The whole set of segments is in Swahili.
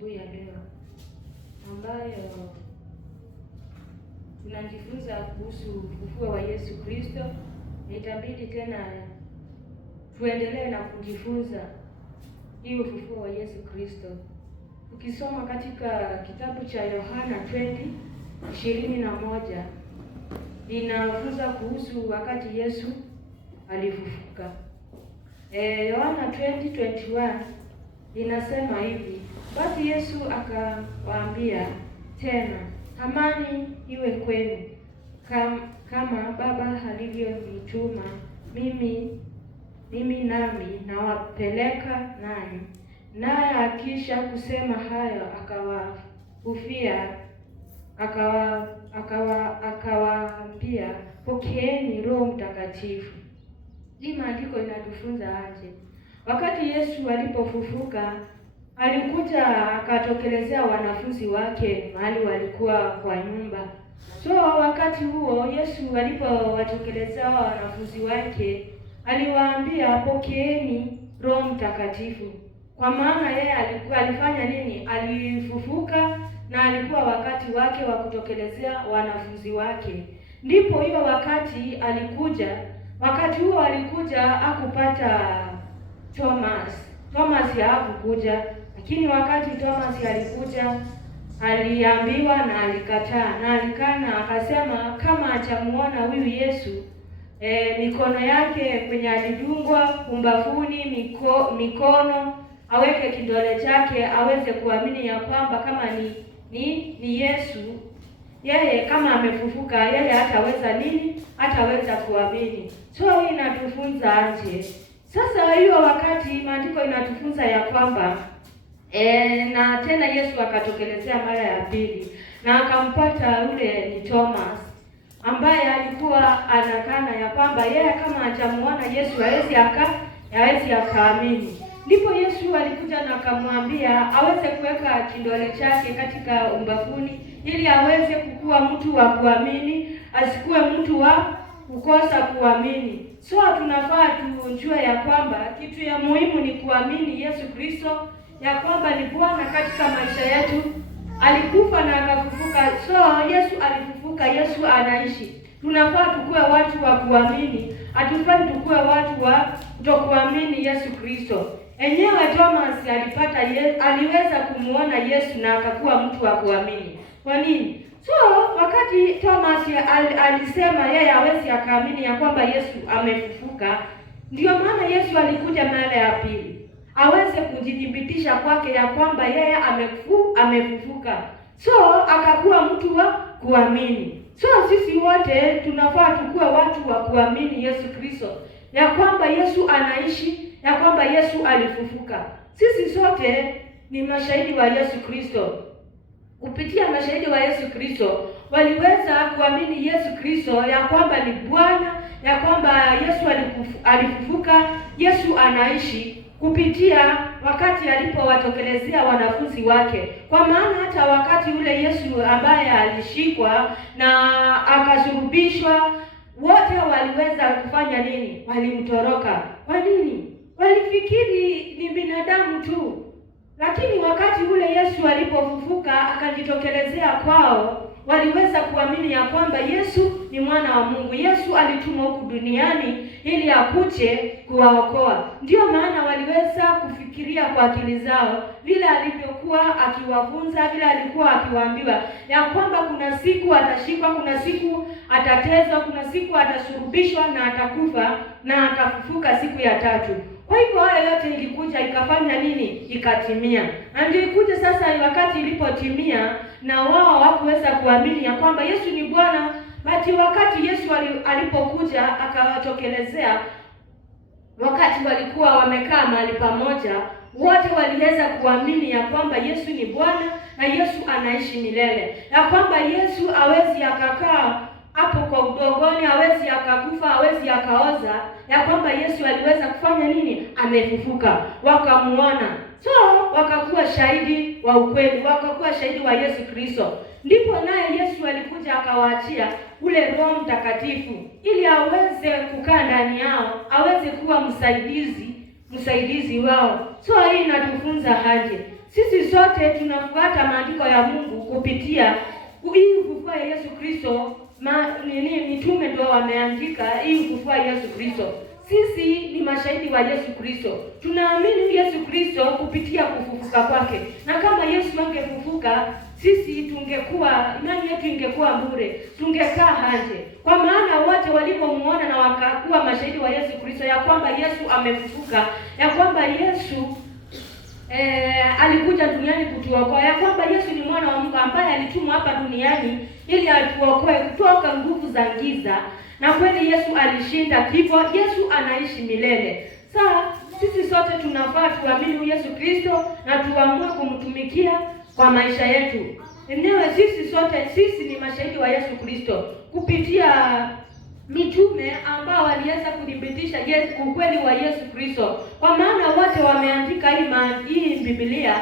asubuhi ya leo ambayo tunajifunza kuhusu ufufuo wa Yesu Kristo. Itabidi tena tuendelee na kujifunza hii ufufuo wa Yesu Kristo. Ukisoma katika kitabu cha Yohana 20:21 inafunza kuhusu wakati Yesu alifufuka. Yohana 20:21 inasema hivi: basi Yesu akawaambia tena, amani iwe kwenu. Kama Baba alivyonituma mimi nami nawapeleka nanyi. Naye akisha kusema hayo akawaambia, pokeeni Roho Mtakatifu. Hii maandiko inatufunza aje? Wakati Yesu alipofufuka, alikuja akatokelezea wanafunzi wake mahali walikuwa kwa nyumba. So wakati huo Yesu alipowatokelezea wanafunzi wake, aliwaambia pokeeni Roho Mtakatifu. Kwa maana yeye alifanya nini? Alifufuka na alikuwa wakati wake wa kutokelezea wanafunzi wake. Ndipo hiyo wakati huo alikuja hakupata Thomas hakukuja, lakini wakati Thomas alikuja aliambiwa na alikataa, na alikana akasema kama hajamuona huyu Yesu mikono yake kwenye alidungwa umbavuni, mikono aweke kidole chake aweze kuamini ya kwamba kama ni Yesu, yeye kama amefufuka, yeye hataweza kuamini. So hii inatufunza aje? Sasa hiyo wakati maandiko inatufunza ya kwamba na tena Yesu akatokelezea mara ya pili na akampata yule ni Thomas ambaye alikuwa anakana ya kwamba yeye kama hajamuona Yesu hawezi akaamini. Ndipo Yesu alikuja na akamwambia aweze kuweka kidole chake katika umbavuni ili aweze kukua mtu wa kuamini, asikuwe mtu wa kukosa kuamini. So tunafaa tujue ya kwamba kitu ya muhimu ni kuamini Yesu Kristo, ya kwamba ni Bwana katika maisha yetu. Alikufa na akafufuka. So Yesu alifufuka, Yesu anaishi. Tunafaa tukue watu wa kuamini, hatufai tukue watu wa kutokuamini Yesu Kristo. Enyewe Thomas aliweza kumuona Yesu na akakuwa mtu wa kuamini. Kwa nini? So wakati Thomas alisema yeye hawezi akaamini ya kwamba Yesu amefufuka, ndio maana Yesu alikuja mara ya pili aweze kujidhibitisha kwake ya kwamba yeye amefufuka. So akakuwa mtu wa kuamini. So sisi wote tunafaa tukue watu wa kuamini Yesu Kristo, ya kwamba Yesu anaishi, ya kwamba Yesu alifufuka. Sisi sote ni mashahidi wa Yesu Kristo. Kupitia mashahidi wa Yesu Kristo waliweza kuamini Yesu Kristo ya kwamba ni Bwana, ya kwamba Yesu alifufuka, Yesu anaishi, kupitia wakati alipowatokelezea wanafunzi wake. Kwa maana hata wakati ule Yesu ambaye alishikwa na akasulubishwa, wote waliweza kufanya nini? Walimtoroka. Kwa nini? Walifikiri ni binadamu tu. Lakini wakati ule Yesu alipofufuka akajitokelezea kwao, waliweza kuamini ya kwamba Yesu ni mwana wa Mungu. Yesu alitumwa huku duniani ili akuje kuwaokoa. Ndio maana waliweza kufikiria kwa akili zao vile alivyokuwa akiwafunza, vile alikuwa akiwaambiwa ya kwamba kuna siku atashikwa, kuna siku atatezwa, kuna siku atasulubishwa na atakufa na atafufuka siku ya tatu. Kwa hivyo haya yote ilikuja ikafanya nini? Ikatimia. Na ndio ikuja sasa wakati ilipotimia na wao hawakuweza kuamini ya kwamba Yesu ni Bwana. Bali wakati Yesu alipokuja akawatokelezea, wakati walikuwa wamekaa mahali pamoja, wote waliweza kuamini ya kwamba Yesu ni Bwana na Yesu anaishi milele. Ya kwamba Yesu hawezi akakaa hapo kwa udogoni, hawezi akakufa, hawezi akaoza, ya kwamba Yesu aliweza kufanya nini? Amefufuka. Wakamuona. So wakakuwa shahidi wa ukweli, wakakuwa shahidi wa Yesu Kristo. Ndipo naye Yesu alikuja akawaachia ule Roho Mtakatifu ili aweze kukaa ndani yao, aweze kuwa msaidizi wao. So hii inatufunza aje? sisi sote tunafuata maandiko ya Mungu kupitia hii ufufuo ya Yesu Kristo. Mitume ndio wameandika hii ufufuo ya Yesu Kristo. Sisi ni mashahidi wa Yesu Kristo. Tunaamini Yesu Kristo kupitia kufufuka kwake. Na kama Yesu angefufuka, sisi imani yetu ingekuwa bure. Tungekaa nje. Kwa maana wote walipomuona na wakakuwa mashahidi wa Yesu Kristo ya kwamba Yesu amefufuka, ya kwamba Yesu alikuja duniani kutuokoa, ya kwamba Yesu ni mwana wa Mungu ambaye alitumwa hapa duniani ili atuokoe kutoka nguvu za giza. Na kweli Yesu alishinda kifo. Yesu anaishi milele. Sasa sisi sote tunafaa tuamini Yesu Kristo na tuamue kumtumikia kwa maisha yetu. Enyewe sisi ni mashahidi wa Yesu Kristo kupitia mitume ambao waliweza kudhibitisha ukweli wa Yesu Kristo. Kwa maana wote wameandika hii Biblia,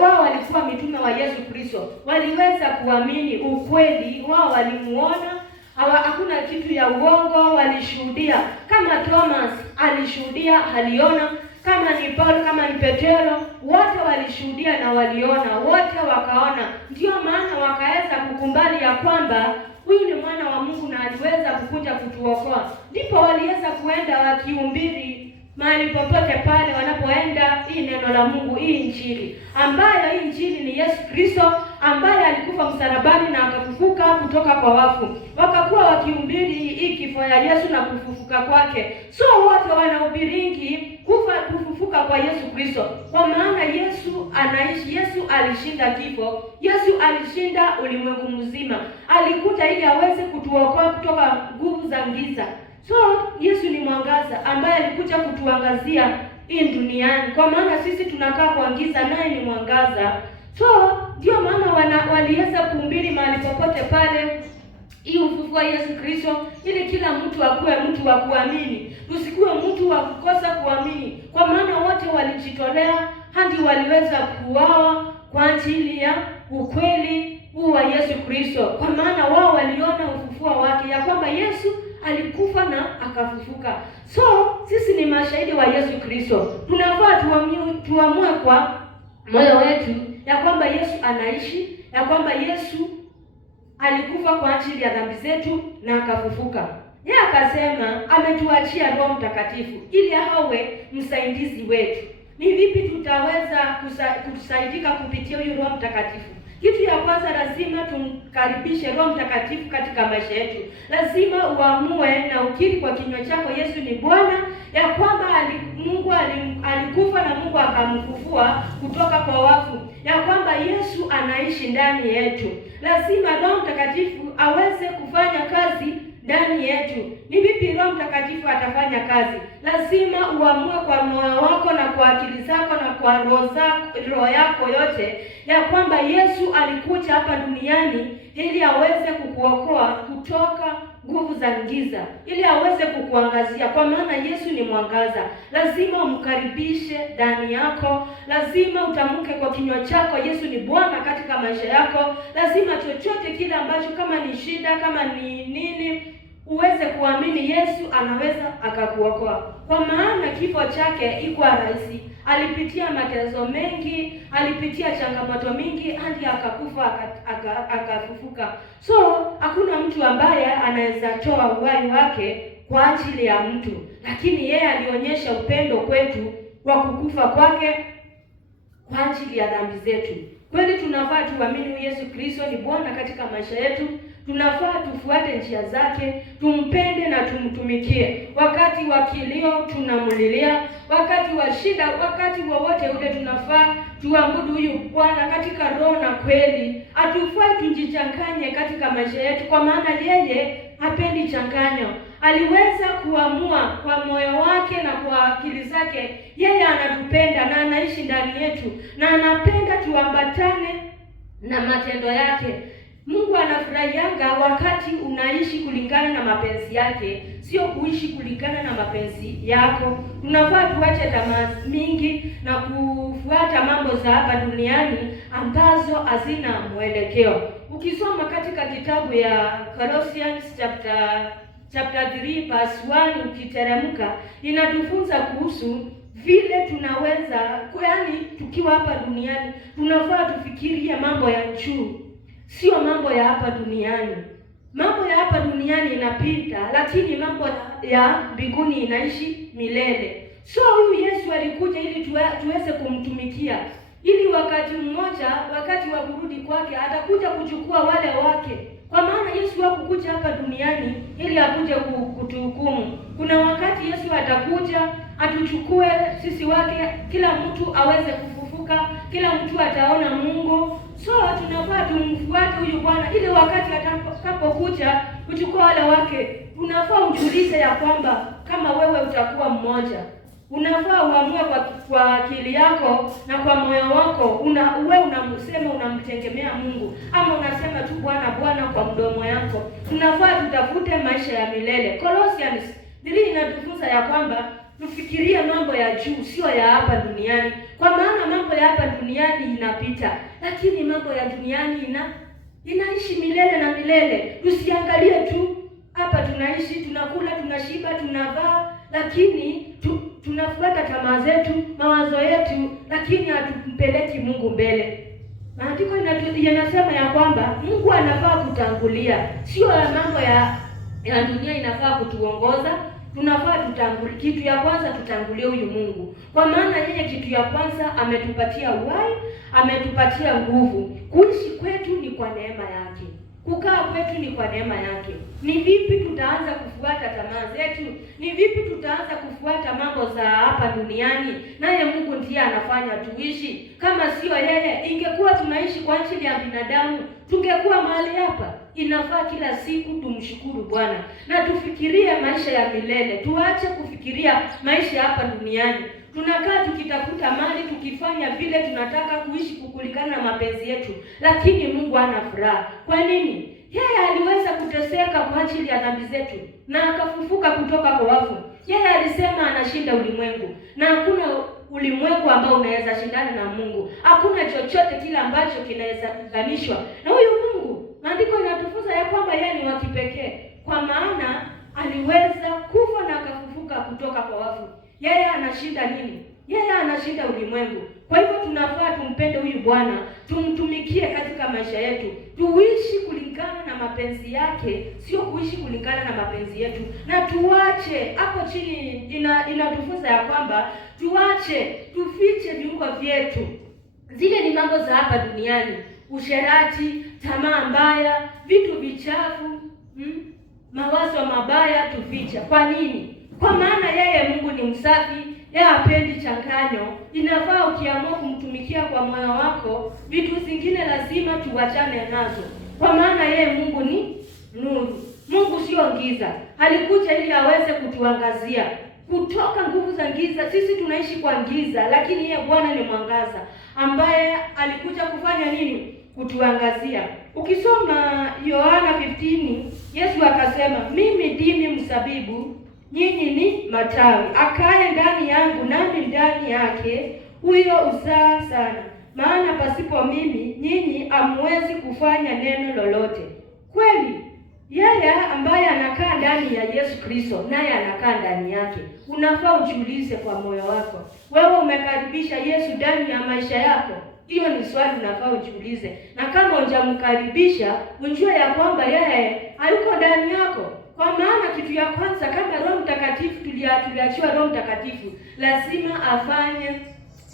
wao walikuwa mitume wa Yesu Kristo. Waliweza kuamini ukweli, wao walimuona, hakuna kitu ya uongo, walishuhudia. Kama Thomas alishuhudia, aliona. Kama ni Paulo, kama ni Petero, wote walishuhudia na waliona, wote wakaona. Ndio maana wakaweza kukubali ya kwamba huyu ni mwana wa Mungu na aliweza kukuja kutuokoa. Ndipo waliweza kuenda wakihubiri mahali popote pale wanapoenda hii neno la Mungu, hii Injili, ambayo hii Injili ni Yesu Kristo ambaye alikufa msalabani na akafufuka kutoka kwa wafu. Wakakuwa wakihubiri hii kifo ya Yesu na kufufuka kwake. So wote wanahubiringi kufufuka kwa Yesu Kristo. Kwa maana Yesu anaishi. Yesu alishinda kifo. Yesu alishinda ulimwengu mzima. Alikuja ili aweze kutuokoa kutoka nguvu za giza. So Yesu ni mwangaza ambaye alikuja kutuangazia hii duniani. Kwa maana sisi tunakaa kwa giza, naye ni mwangaza. So ndio maana waliweza kuhubiri mahali popote pale hii ufufuo wa Yesu Kristo, ili kila mtu akuwe mtu wa kuamini. Tusikuwe mtu wa kukosa kuamini. Kwa maana wote walijitolea hadi waliweza kuuawa kwa ajili ya ukweli huu wa Yesu Kristo. Kwa maana wao waliona ufufuo wake, ya kwamba Yesu alikufa na akafufuka. So sisi ni mashahidi wa Yesu Kristo. Tunafaa tuamue kwa moyo wetu ya kwamba Yesu anaishi, ya kwamba Yesu alikufa kwa ajili ya dhambi zetu na akafufuka. Yeye akasema ametuachia Roho Mtakatifu ili awe msaidizi wetu. Ni vipi tutaweza kusaidika kupitia huyu Roho Mtakatifu? Kitu ya kwanza, lazima tumkaribishe Roho Mtakatifu katika maisha yetu. Lazima uamue na ukiri kwa kinywa chako Yesu ni Bwana, ya kwamba Mungu alikufa na Mungu akamfufua kutoka kwa wafu, ya kwamba Yesu anaishi ndani yetu. Lazima Roho Mtakatifu aweze kufanya kazi ndani yetu. Ni vipi Roho Mtakatifu atafanya kazi? Lazima uamue kwa moyo wako na kwa akili zako na kwa roho yako yote ya kwamba Yesu alikuja hapa duniani ili aweze kukuokoa kutoka nguvu za giza, ili aweze kukuangazia. Kwa maana Yesu ni mwangaza. Lazima umkaribishe ndani yako. Lazima utamke kwa kinywa chako Yesu ni Bwana katika maisha yako. Lazima chochote kile ambacho, kama ni shida, kama ni nini, uweze kuamini Yesu anaweza akakuokoa. Kwa maana kifo chake ikuwa rahisi. Alipitia mateso mengi, alipitia changamoto mingi hadi akakufa akafufuka. So hakuna mtu ambaye anaweza toa uhai wake kwa ajili ya mtu, lakini yeye alionyesha upendo kwetu kwa kukufa kwake kwa ajili ya dhambi zetu. Kweli tunafaa tuamini Yesu Kristo ni Bwana katika maisha yetu. Tunafaa tufuate njia zake, tumpende na tumtumikie. Wakati wa kilio tunamlilia, wakati wa shida, wakati wowote ule tunafaa tuabudu huyu Bwana katika roho na kweli. Hatufai tujichanganye katika maisha yetu, kwa maana yeye hapendi changanyo. Aliweza kuamua kwa moyo wake na kwa akili zake, yeye anatupenda na anaishi ndani yetu na anapenda tuambatane na matendo yake. Mungu anafurahianga wakati unaishi kulingana na mapenzi yake, sio kuishi kulingana na mapenzi yako. Tunafaa tuache tamaa mingi na kufuata mambo za hapa duniani ambazo hazina mwelekeo. Ukisoma katika kitabu ya Colossians chapter 3 verse 1 ukiteremka, inatufunza kuhusu vile tunaweza, yaani tukiwa hapa duniani tunafaa tufikirie mambo ya juu, sio mambo ya hapa duniani. Mambo ya hapa duniani inapita, lakini mambo ya mbinguni inaishi milele. So huyu Yesu alikuja ili tuweze kumtumikia, ili wakati mmoja, wakati wa kurudi kwake, atakuja kuchukua wale wake. Kwa maana Yesu hakukuja hapa duniani ili akuje kutuhukumu. Kuna wakati Yesu atakuja atuchukue sisi wake, kila mtu aweze kufufuka, kila mtu ataona Mungu. So tunafaa tumfuate huyu Bwana, ili wakati atakapokuja kuchukua wale wake, unafaa ujiulize ya kwamba kama wewe utakuwa mmoja, unafaa uamue kwa akili yako na kwa moyo wako, wewe unamsema unamtegemea Mungu, ama unasema tu Bwana Bwana kwa mdomo yako. Tunafaa tutafute maisha ya milele. Colossians 3 inatufunza ya kwamba tufikirie mambo ya juu, sio ya hapa duniani. Kwa maana mambo ya hapa duniani inapita, lakini mambo ya duniani inaishi milele na milele. Tusiangalie tu hapa tunaishi, tunakula, tunashiba, tunavaa, lakini tunafuata tamaa zetu, mawazo yetu, lakini hatumpeleki Mungu mbele. Maandiko yanasema ya kwamba Mungu anafaa kutangulia, sio mambo ya dunia inafaa kutuongoza. Tunafaa tutangulie, kitu ya kwanza tutangulie huyu Mungu. Kwa maana yeye kitu ya kwanza ametupatia uhai, ametupatia nguvu. Kuishi kwetu ni kwa neema yake. Kukaa kwetu ni kwa neema yake. Ni vipi tutaanza kufuata tamaa zetu? Ni vipi tutaanza kufuata mambo za hapa duniani? Naye Mungu ndiye anafanya tuishi. Kama sio yeye, ingekuwa tunaishi kwa ajili ya binadamu, tungekuwa mahali hapa. Inafaa kila siku tumshukuru Bwana na tufikirie maisha ya milele. Tuache kufikiria maisha hapa duniani. Tunakaa tukitafuta mali, tukifanya vile tunataka kuishi kukulikana na mapenzi yetu, lakini Mungu hana furaha. Kwa nini? Yeye aliweza kuteseka kwa ajili ya dhambi zetu na akafufuka kutoka kwa wafu. Yeye alisema anashinda ulimwengu, na hakuna ulimwengu ambao unaweza shindana na Mungu. Hakuna chochote kile ambacho kinaweza kuganishwa na huyu Mungu. Maandiko yanatufunza ya kwamba yeye ni wa kipekee, kwa maana aliweza kufa na akafufuka kutoka kwa wafu. Yeye anashinda nini? Yeye anashinda ulimwengu. Kwa hivyo tunafaa tumpende huyu Bwana, tumtumikie katika maisha yetu, tuishi kulingana na mapenzi yake, sio kuishi kulingana na mapenzi yetu. Na tuache hapo chini inatufunza ya kwamba tufiche viungo vyetu. Zile ni mambo za hapa duniani, usherati, tamaa mbaya, vitu vichafu, mawazo mabaya tufiche. Kwa nini? Kwa maana yeye Mungu ni msafi, yeye hapendi changanyo. Inafaa ukiamua kumtumikia kwa moyo wako, vitu zingine lazima tuachane nazo. Kwa maana yeye Mungu ni nuru. Mungu sio giza. Alikuja ili aweze kutuangazia kutoka nguvu za giza. Sisi tunaishi kwa giza, lakini yeye Bwana ni mwangaza ambaye alikuja kufanya nini? Kutuangazia. Ukisoma Yohana 15, Yesu akasema, mimi ndimi mzabibu, nyinyi ni matawi. Akae ndani yangu nami ndani yake, huyo uzaa sana. Maana pasipo mimi nyinyi hamwezi kufanya neno lolote. Kweli, yeye ambaye anakaa ndani ya Yesu Kristo, naye anakaa ndani yake. Unafaa ujiulize kwa moyo wako, wewe umekaribisha Yesu ndani ya maisha yako? Hiyo ni swali unafaa ujiulize. Na kama hujamkaribisha, unjue ya kwamba yeye hayuko ndani yako. Kwa maana kitu ya kwanza, kama Roho Mtakatifu tuliachiwa Roho Mtakatifu, lazima afanye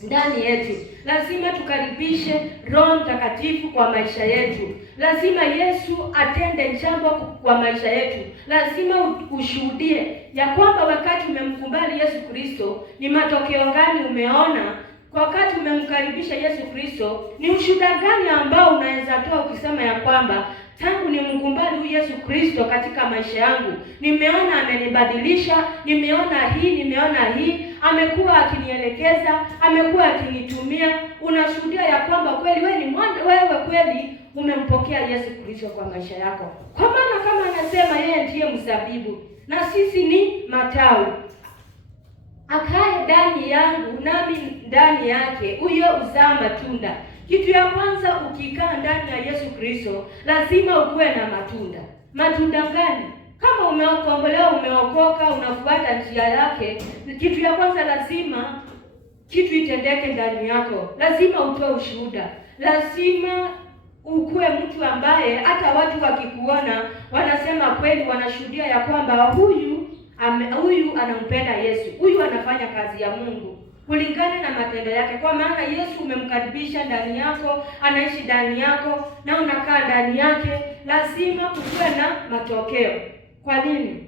ndani yetu. Lazima tukaribishe Roho Mtakatifu kwa maisha yetu. Lazima Yesu atende jambo kwa maisha yetu. Lazima ushuhudie ya kwamba wakati umemkubali Yesu Kristo, ni matokeo gani umeona. Wakati umemkaribisha Yesu Kristo, ni ushuhuda gani ambao unaweza toa ukisema ya kwamba tangu nimkubali huyu Yesu Kristo katika maisha yangu, nimeona amenibadilisha, nimeona hii, amekuwa akinielekeza, amekuwa akinitumia. Unashuhudia ya kwamba kweli wewe kweli umempokea Yesu Kristo kwa maisha yako. Kwa maana kama anasema yeye ndiye mzabibu na sisi ni matawi, akae ndani yangu nami ndani yake, huyo uzaa matunda. Kitu ya kwanza, ukikaa ndani ya Yesu Kristo, lazima ukuwe na matunda. Matunda gani? Kama umeokolewa, umeokoka, unafuata njia yake, kitu ya kwanza lazima kitu itendeke ndani yako, lazima utoe ushuhuda, lazima ukuwe mtu ambaye hata watu wakikuona wanasema kweli, wanashuhudia ya kwamba huyu anampenda Yesu, huyu anafanya kazi ya Mungu kulingana na matendo yake, kwa maana Yesu umemkaribisha ndani yako, anaishi ndani yako na unakaa ndani yake. Lazima kuwe na matokeo. Kwa nini?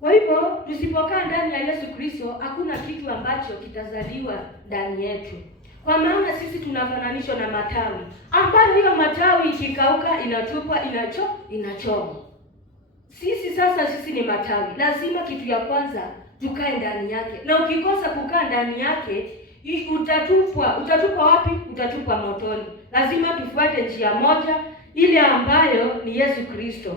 Kwa hivyo tusipokaa ndani ya Yesu Kristo, hakuna kitu ambacho kitazaliwa ndani yetu, kwa maana sisi tunafananishwa na matawi, ambayo hiyo matawi ikikauka inatupwa, inachomwa. Sisi ni matawi, lazima kitu ya kwanza tukae ndani yake, na ukikosa kukaa ndani yake utatupwa wapi? Utatupwa motoni. Lazima tufuate njia moja, ile ambayo ni Yesu Kristo.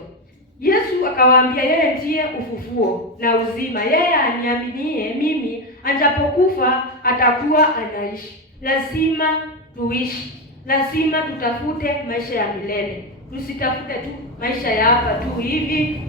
Yesu akawaambia yeye ndiye ufufuo na uzima, yeye aniaminie mimi, ajapokufa atakuwa anaishi. Lazima tuishi, lazima tutafute maisha ya milele, tusitafute tu maisha ya hapa tu hivi.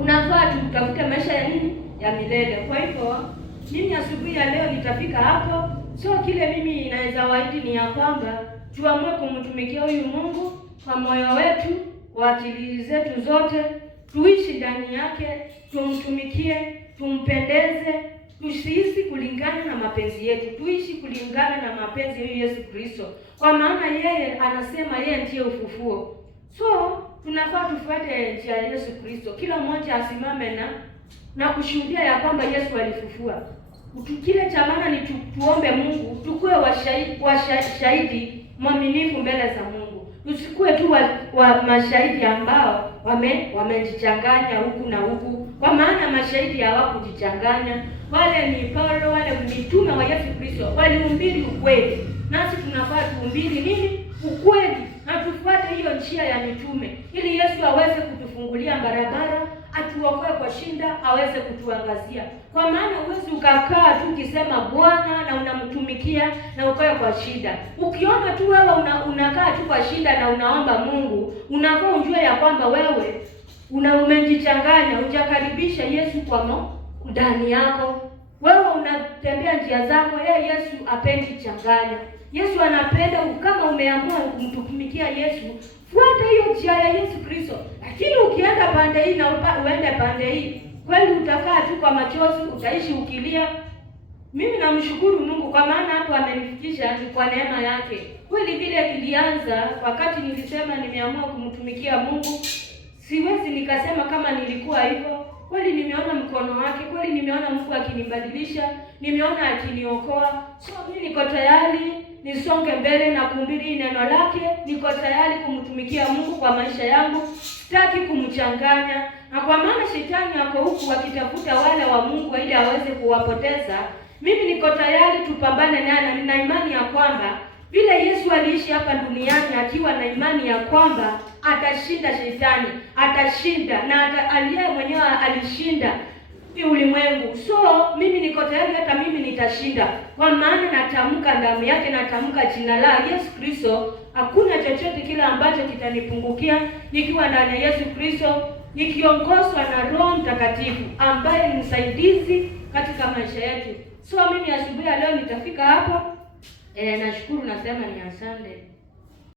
Unafaa tutafute maisha ya nini? Ya milele. Kwa hivyo mimi asubuhi ya leo nitafika hapo. Sio kile mimi naweza waahidi ni ya kwamba tuamue kumtumikia huyu Mungu kwa moyo wetu, kwa akili zetu zote, tuishi ndani yake, tumtumikie, tumpendeze, tusiishi kulingana na mapenzi yetu, tuishi kulingana na mapenzi ya Yesu Kristo, kwa maana yeye anasema yeye ndiye ufufuo. Tunafaa tufuate njia ya Yesu Kristo. Kila mmoja asimame na kushuhudia ya kwamba Yesu alifufua. Kile cha maana ni tuombe Mungu, tukue washahidi mwaminifu mbele za Mungu. Tusikuwe tu wa mashahidi ambao wamejichanganya huku na huku, kwa maana mashahidi hawakujichanganya. Wale ni Paulo, wale mitume wa Yesu Kristo, walihubiri ukweli. Nasi tunafaa tuhubiri nini? Ukweli, na tufuate hiyo njia ya mitume, ili Yesu aweze kutufungulia barabara, atuokoe kwa shinda, aweze kutuangazia. Kwa maana huwezi ukakaa tu ukisema Bwana na unamtumikia na ukae kwa shida. Ukiona tu wewe unakaa tu kwa shida na unaomba Mungu, unafaa ujue ya kwamba wewe umejichanganya, hujakaribisha Yesu kwa ndani yako. Wewe unatembea njia zako, yeye Yesu apendi changanya. Yesu anapenda kama umeamua kumtumikia Yesu, fuata hiyo njia ya Yesu Kristo. Lakini ukienda pande hii na uende pande hii, kweli utakaa tu kwa machozi, utaishi ukilia. Mimi namshukuru Mungu kwa maana hapo amenifikisha ni kwa neema yake. Kweli vile nilianza wakati nilisema nimeamua kumtumikia Mungu, siwezi nikasema kama nilikuwa hivyo. Kweli nimeona mkono wake, kweli nimeona Mungu akinibadilisha, nimeona akiniokoa. Mimi niko tayari nisonge mbele na kuhubiri neno lake, niko tayari kumtumikia Mungu kwa maisha yangu, sitaki kumchanganya. Na kwa maana shetani yako huku akitafuta wale wa Mungu ili aweze kuwapoteza, mimi niko tayari tupambane naye, na nina imani ya kwamba vile Yesu aliishi hapa duniani akiwa na imani ya kwamba atashinda shetani, atashinda, na aliye mwenyewe alishinda ulimwengu. Mimi niko tayari, hata mimi nitashinda, kwa maana natamka damu yake, natamka jina la Yesu Kristo. Hakuna chochote kile ambacho kitanipungukia nikiwa ndani ya Yesu Kristo, nikiongozwa na Roho Mtakatifu ambaye ni msaidizi katika maisha yetu. Mimi asubuhi ya leo nitafika hapo. Nashukuru, nasema ni asante.